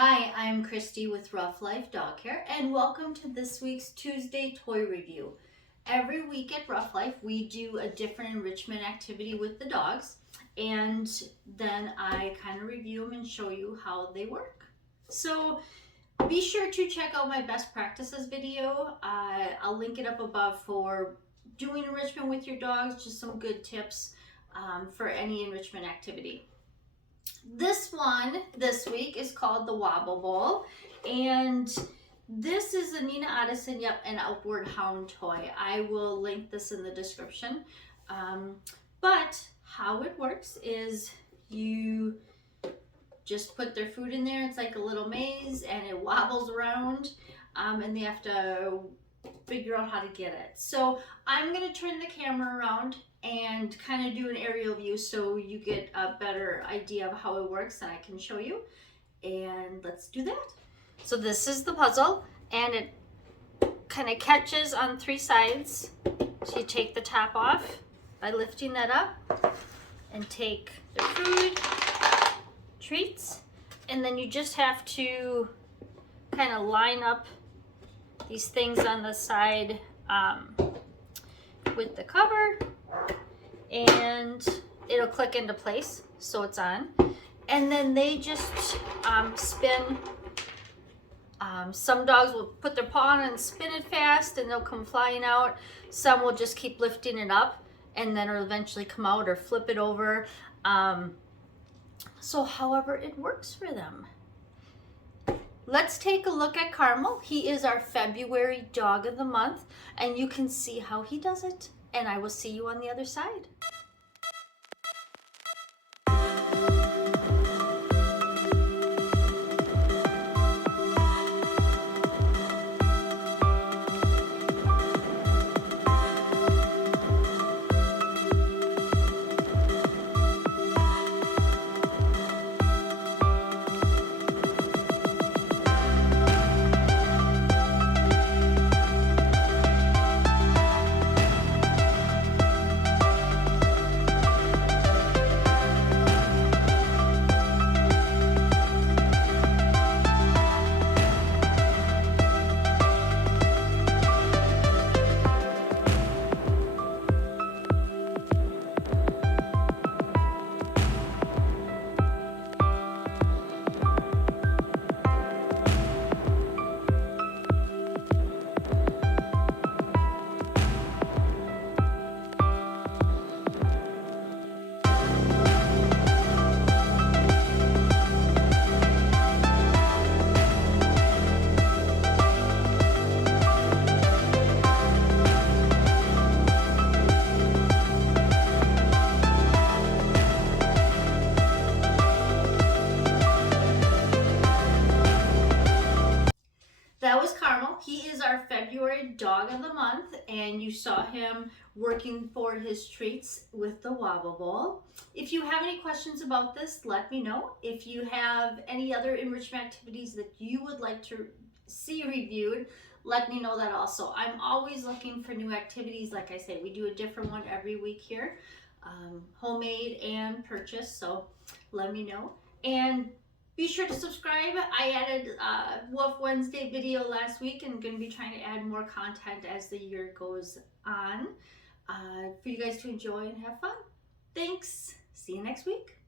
Hi, I'm Christy with Rough Life Dog Care, and welcome to this week's Tuesday toy review. Every week at Rough Life, we do a different enrichment activity with the dogs, and then I kind of review them and show you how they work. So be sure to check out my best practices video. I'll link it up above for doing enrichment with your dogs, just some good tips for any enrichment activity. This one this week is called the Wobble Bowl, and this is a Nina Ottosson, an Outward Hound toy. I will link this in the description. But how it works is you just put their food in there. It's like a little maze and it wobbles around, and they have to figure out how to get it. So I'm going to turn the camera around and kind of do an aerial view so you get a better idea of how it works and I can show you. And let's do that. So this is the puzzle, and it kind of catches on three sides. So you take the top off by lifting that up and take the food, treats, and then you just have to kind of line up these things on the side with the cover, and it'll click into place so it's on, and then they just spin. Some dogs will put their paw on and spin it fast and they'll come flying out. Some will just keep lifting it up and then it'll eventually come out or flip it over. So however it works for them. Let's take a look at Carmel. He is our February dog of the month, and you can see how he does it. And I will see you on the other side. That was Carmel. He is our February dog of the month, and you saw him working for his treats with the Wobble Bowl. If you have any questions about this, let me know. If you have any other enrichment activities that you would like to see reviewed, let me know that also. I'm always looking for new activities. Like I said, we do a different one every week here, homemade and purchased, so let me know. And be sure to subscribe. I added a Wolf Wednesday video last week and I'm going to be trying to add more content as the year goes on for you guys to enjoy and have fun. Thanks. See you next week.